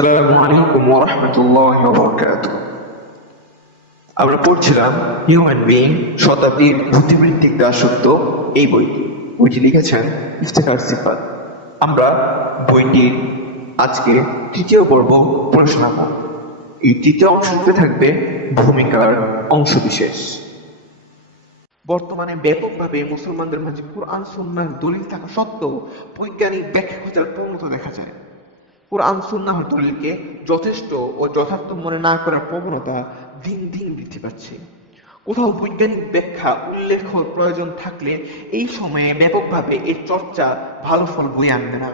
আসসালামু আলাইকুম ওয়া রাহমাতুল্লাহি ওয়া বারাকাতুহু। আমরা পড়ছিলাম হিউম্যান বিইং শতাব্দীর বুদ্ধিবৃত্তিক দাসত্ব এই বইটি লিখেছেন ইফতেখার সিফাত। আমরা বইটির আজকে তৃতীয় পর্ব পড়াশোনা করব। এই তৃতীয় অংশটিতে থাকবে ভূমিকার অংশবিশেষ। বর্তমানে ব্যাপকভাবে মুসলমানদের মাঝে কুরআন সুন্নাহর দলিল থাকা সত্ত্বেও বৈজ্ঞানিক ব্যাখ্যা খোঁজার প্রবণতা দেখা যায়। কুরআন সুন্নাহর দলিলকে যথেষ্ট ও যথার্থ মনে না করার প্রবণতা দিন দিন বৃদ্ধি পাচ্ছে। কোথাও বৈজ্ঞানিক ব্যাখ্যা উল্লেখ প্রয়োজন থাকলে এই সময়ে ব্যাপকভাবে এর চর্চা ভালো ফল বয়ে আনবে না।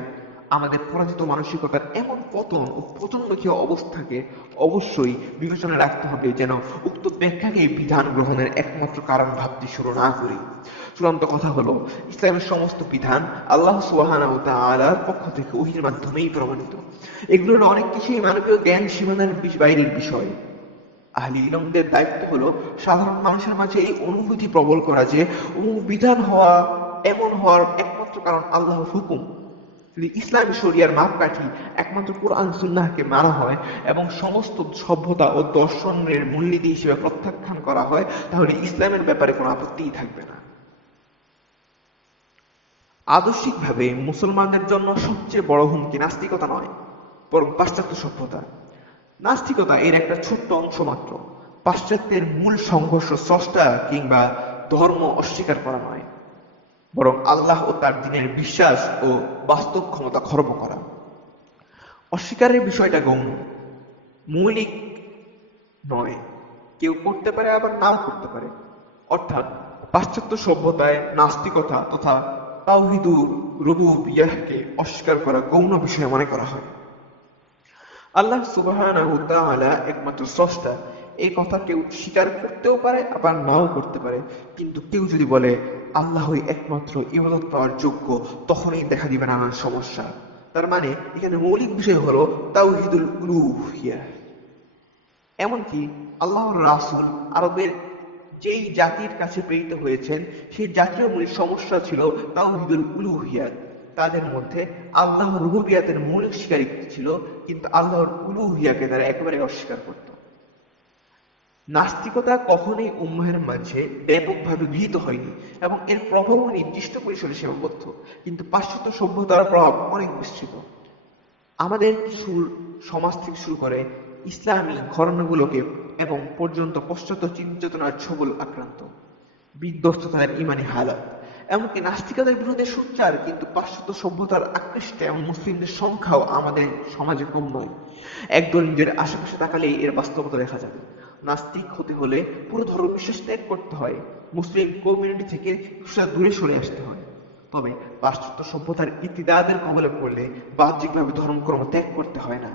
আমাদের পরাজিত মানসিকতার এমন পতন ও পতনমুখী অবস্থাকে অবশ্যই বিবেচনায় রাখতে হবে, যেন উক্ত ব্যাখ্যাকে বিধান গ্রহণের একমাত্র কারণ ভাবতে শুরু না করি। চূড়ান্ত কথা হলো, ইসলামের সমস্ত বিধান আল্লাহ সুবহানাহু ওয়া তাআলার পক্ষ থেকে ওহীর মাধ্যমেই প্রমাণিত। এগুলোর অনেক কিছুই মানবীয় জ্ঞান সীমানার বাইরের বিষয়। আহলি ইলমদের দায়িত্ব হলো সাধারণ মানুষের মাঝে এই অনুভূতি প্রবল করা যে বিধান এমন হওয়ার একমাত্র কারণ আল্লাহর হুকুম। যদি ইসলামী শরিয়ার মাপকাঠি একমাত্র কুরআন সুন্নাহকে মানা হয় এবং সমস্ত সভ্যতা ও দর্শনের মূলনীতি হিসেবে প্রত্যাখ্যান করা হয়, তাহলে ইসলামের ব্যাপারে কোনো আপত্তিই থাকবে না। আদর্শিকভাবে মুসলমানদের জন্য সবচেয়ে বড় হুমকি নাস্তিকতা নয়, বরং পাশ্চাত্য সভ্যতা। নাস্তিকতা এর একটা ছোট্ট অংশ মাত্র। পাশ্চাত্যের মূল সংঘর্ষ স্রষ্টা কিংবা ধর্ম অস্বীকার করা নয়, বরং আল্লাহ ও তার দ্বীনের বিশ্বাস ও বাস্তব ক্ষমতা খর্ব করা। অস্বীকারের বিষয়টা গৌণ, মৌলিক নয়। কেউ করতে পারে, আবার নাও করতে পারে। অর্থাৎ পাশ্চাত্য সভ্যতায় নাস্তিকতা তথা তাওহীদুর রুবুবিয়্যাহকে অস্বীকার করা গৌণ বিষয় মনে করা হয়। আল্লাহ সুবহানাহু ওয়া তাআলা একমাত্র স্রষ্টা, এই কথা কেউ স্বীকার করতেও পারে, আবার নাও করতে পারে। কিন্তু কেউ যদি বলে আল্লাহই একমাত্র ইবাদত পাওয়ার যোগ্য, তখনই দেখা দিবে নানান সমস্যা। তার মানে এখানে মৌলিক বিষয় হলো তাওহীদুল উলুহিয়্যাহ। এমনকি আল্লাহর রাসূল আরবের যেই জাতির কাছে প্রেরিত হয়েছেন, সেই জাতীয় মূল সমস্যা ছিল তাওহীদুল উলুহিয়্যাহ। তাদের মধ্যে আল্লাহর রুবুবিয়্যাতের মৌলিক স্বীকারোক্তি ছিল, কিন্তু আল্লাহর উলুহিয়্যাহকে তারা একেবারে অস্বীকার করত। নাস্তিকতা কখনোই উম্মাহের মাঝে ব্যাপকভাবে গৃহীত হয়নি এবং এর প্রভাবও নির্দিষ্ট পরিসরে সীমাবদ্ধ, কিন্তু পাশ্চাত্য সভ্যতার প্রভাব অনেক বিস্তৃত। আমাদের সমাজ থেকে শুরু করে ইসলামী ঘরানাগুলোকে এবং পর্যন্ত পশ্চাত্য চিন্তাচেতনার ছবল আক্রান্ত, বিধ্বস্ত তাদের ইমানি হালাত। এমনকি নাস্তিকতার বিরুদ্ধে সোচ্চার কিন্তু পাশ্চাত্য সভ্যতার আকৃষ্টে এবং মুসলিমদের সংখ্যাও আমাদের সমাজে কম নয়। একদল নিজের আশেপাশে তাকালেই এর বাস্তবতা দেখা যাবে। নাস্তিক হতে হলে পুরো ধর্মবিশ্বাস ত্যাগ করতে হয়, মুসলিম কমিউনিটি থেকে কিছুটা দূরে সরে আসতে হয়। তবে পাশ্চাত্য সভ্যতার ইতিদাদের কবলে পড়লে বাহ্যিকভাবে ধর্মকর্ম ত্যাগ করতে হয় না।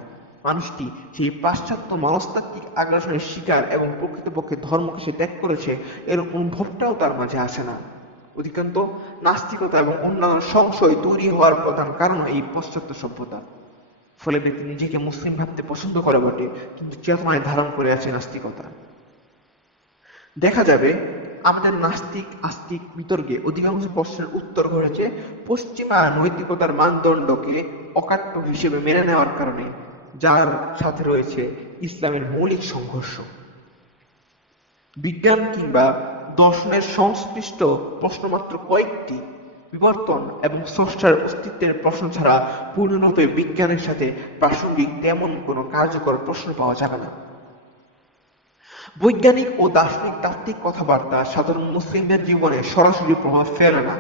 মানুষটি সেই পাশ্চাত্য মনস্তাত্ত্বিক আগ্রাসনের শিকার এবং প্রকৃতপক্ষে ধর্মকে সে ত্যাগ করেছে, এর অনুভবটাও তার মাঝে আসে না। অধিকান্ত নাস্তিকতা এবং অন্যান্য সংশয় তৈরি হওয়ার প্রধান কারণ এই পাশ্চাত্য সভ্যতা। ফলে ব্যক্তি নিজেকে মুসলিম ভাবতে পছন্দ করে বটে, কিন্তু চেতনায় ধারণ করে আছে নাস্তিকতা। দেখা যাবে আমাদের নাস্তিক আস্তিক বিতর্কে অধিকাংশ প্রশ্নের উত্তর ঘটেছে পশ্চিমা নৈতিকতার মানদণ্ডকে অকাট্য হিসেবে মেনে নেওয়ার কারণে, যার সাথে রয়েছে ইসলামের মৌলিক সংঘর্ষ। বিজ্ঞান কিংবা দর্শনের সংশ্লিষ্ট প্রশ্ন মাত্র কয়েকটি। বিবর্তন এবং স্রষ্টার অস্তিত্বের প্রশ্ন ছাড়া পূর্ণরূপে বিজ্ঞানের সাথে প্রাসঙ্গিক তেমন কোনো কার্যকর প্রশ্ন পাওয়া যাবে না। বৈজ্ঞানিক ও দার্শনিক তাত্ত্বিক কথাবার্তা সাধারণ মুসলিমদের জীবনে সরাসরি প্রভাব ফেলে না।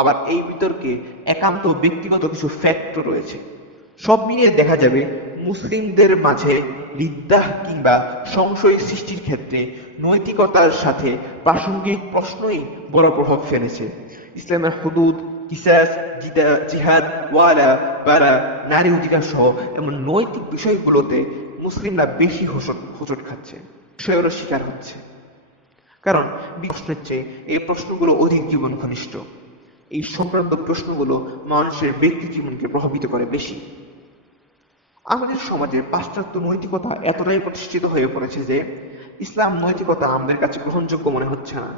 আবার এই বিতর্কে একান্ত ব্যক্তিগত কিছু ফ্যাক্ট রয়েছে। সব মিলিয়ে দেখা যাবে মুসলিমদের মাঝে রিদ্দাহ কিংবা সংশয় সৃষ্টির ক্ষেত্রে নৈতিকতার সাথে প্রাসঙ্গিক প্রশ্নই বড় প্রভাব ফেলেছে। ইসলামের হুদুদ, কিসাস, জিহাদ, ওয়ালা, বারা, নারী অধিকার সহ এমন নৈতিক বিষয়গুলোতে মুসলিমরা বেশি হোঁচট খাচ্ছে, বিষয়েরও শিকার হচ্ছে। কারণ প্রশ্নের চেয়ে এই প্রশ্নগুলো অধিক জীবন ঘনিষ্ঠ। এই সংক্রান্ত প্রশ্নগুলো মানুষের ব্যক্তি জীবনকে প্রভাবিত করে বেশি। আমাদের সমাজে পাশ্চাত্য নৈতিকতা এতটাই প্রতিষ্ঠিত হয়ে পড়েছে যে ইসলাম নৈতিকতা আমাদের কাছে গ্রহণযোগ্য মনে হচ্ছে না।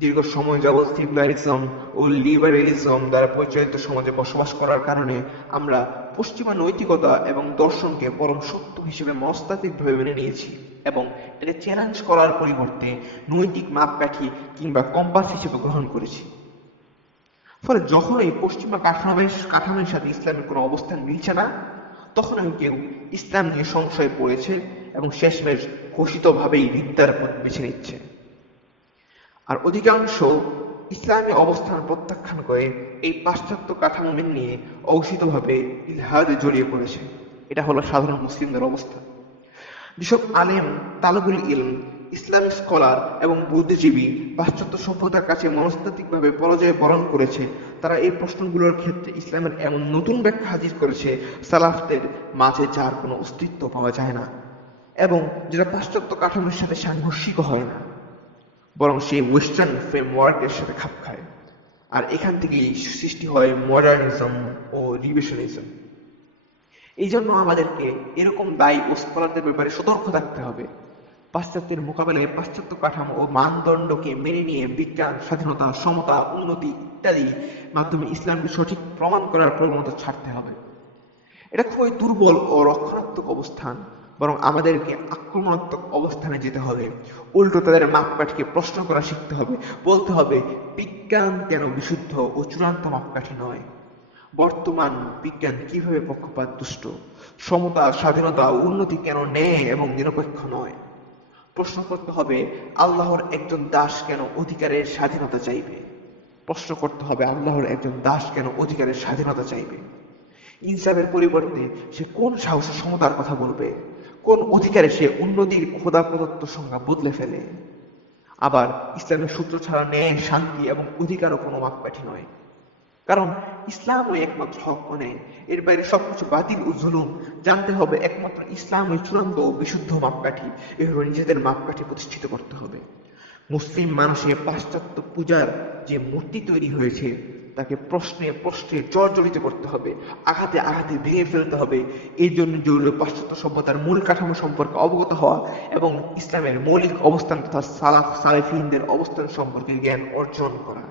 দীর্ঘ সময় যাবৎ সেকুলারিজম ও লিবারেলিজম দ্বারা পরিচালিত সমাজে বসবাস করার কারণে আমরা পশ্চিমা নৈতিকতা এবং দর্শনকে পরম সত্য হিসেবে মনস্তাত্ত্বিকভাবে মেনে নিয়েছি এবং এটা চ্যালেঞ্জ করার পরিবর্তে নৈতিক মাপকাঠি কিংবা কম্পাস হিসেবে গ্রহণ করেছি। ফলে যখনই পশ্চিমা কাঠামোর সাথে ইসলামের কোনো অবস্থান মিলছে না, তখনই কেউ ইসলাম নিয়ে সংশয়ে পড়েছে এবং শেষমেশ ঘোষিতভাবেই রিদ্দার পথ বেছে নিচ্ছে। আর অধিকাংশ ইসলামী অবস্থান প্রত্যাখ্যান করে এই পাশ্চাত্য কাঠামো মেনে নিয়ে অঘোষিতভাবে ইলহাদে জড়িয়ে পড়েছে। এটা হলো সাধারণ মুসলিমদের অবস্থা। যেসব আলেম, তালেবুল ইলম, ইসলামিক স্কলার এবং বুদ্ধিজীবী পাশ্চাত্য সভ্যতার কাছে মনস্তাত্ত্বিকভাবে পরাজয় বরণ করেছে, তারা এই প্রশ্নগুলোর ক্ষেত্রে ইসলামের এমন নতুন ব্যাখ্যা হাজির করেছে সালাফদের মাঝে যার কোনো অস্তিত্ব পাওয়া যায় না এবং যেটা পাশ্চাত্য কাঠামোর সাথে সাংঘর্ষিক হয় না, বরং সেই ওয়েস্টার্ন ফ্রেমওয়ার্কের সাথে খাপ খায়। আর এখান থেকেই সৃষ্টি হয় মডার্নিজম ও রিভিশনিজম। এই জন্য আমাদেরকে এরকম দায়ী ও স্কলারদের ব্যাপারে সতর্ক থাকতে হবে। পাশ্চাত্যের মোকাবেলায় পাশ্চাত্য কাঠামো ও মানদণ্ডকে মেনে নিয়ে বিজ্ঞান, স্বাধীনতা, সমতা, উন্নতি ইত্যাদি মাধ্যমে ইসলামকে সঠিক প্রমাণ করার প্রবণতা ছাড়তে হবে। এটা খুবই দুর্বল ও রক্ষণাত্মক অবস্থান, বরং আমাদেরকে আক্রমণাত্মক অবস্থানে যেতে হবে। উল্টো তাদের মাপকাঠিকে প্রশ্ন করা শিখতে হবে। বলতে হবে, বিজ্ঞান কেন বিশুদ্ধ ও চূড়ান্ত মাপকাঠি নয়? বর্তমান বিজ্ঞান কিভাবে পক্ষপাত দুষ্ট? সমতা, স্বাধীনতা, উন্নতি কেন ন্যায় এবং নিরপেক্ষ নয়? প্রশ্ন করতে হবে, আল্লাহর একজন দাস কেন অধিকারের স্বাধীনতা চাইবে? প্রশ্ন করতে হবে, আল্লাহর একজন দাস কেন অধিকারের স্বাধীনতা চাইবে? ইনসাফের পরিবর্তে সে কোন সাহসে সমতার কথা বলবে? কোন অধিকারে সে উন্নতির খোদা প্রদত্ত সংজ্ঞা বদলে ফেলে? আবার ইসলামের সূত্র ছাড়া ন্যায়, শান্তি এবং অধিকারও কোনো মাপকাঠি নয়। কারণ ইসলামই একমাত্র হক মানে, এর বাইরে সবকিছু বাতিল ও জুলুম। জানতে হবে একমাত্র ইসলামই চূড়ান্ত ও বিশুদ্ধ মাপকাঠি। এভাবে নিজেদের মাপকাঠি প্রতিষ্ঠিত করতে হবে। মুসলিম মানুষের পাশ্চাত্য পূজার যে মূর্তি তৈরি হয়েছে তাকে প্রশ্নে প্রশ্নে জর্জরিত করতে হবে, আঘাতে আঘাতে ভেঙে ফেলতে হবে। এই জন্য জরুরি পাশ্চাত্য সভ্যতার মূল কাঠামো সম্পর্কে অবগত হওয়া এবং ইসলামের মৌলিক অবস্থান তথা সালাফিনদের অবস্থান সম্পর্কে জ্ঞান অর্জন করা।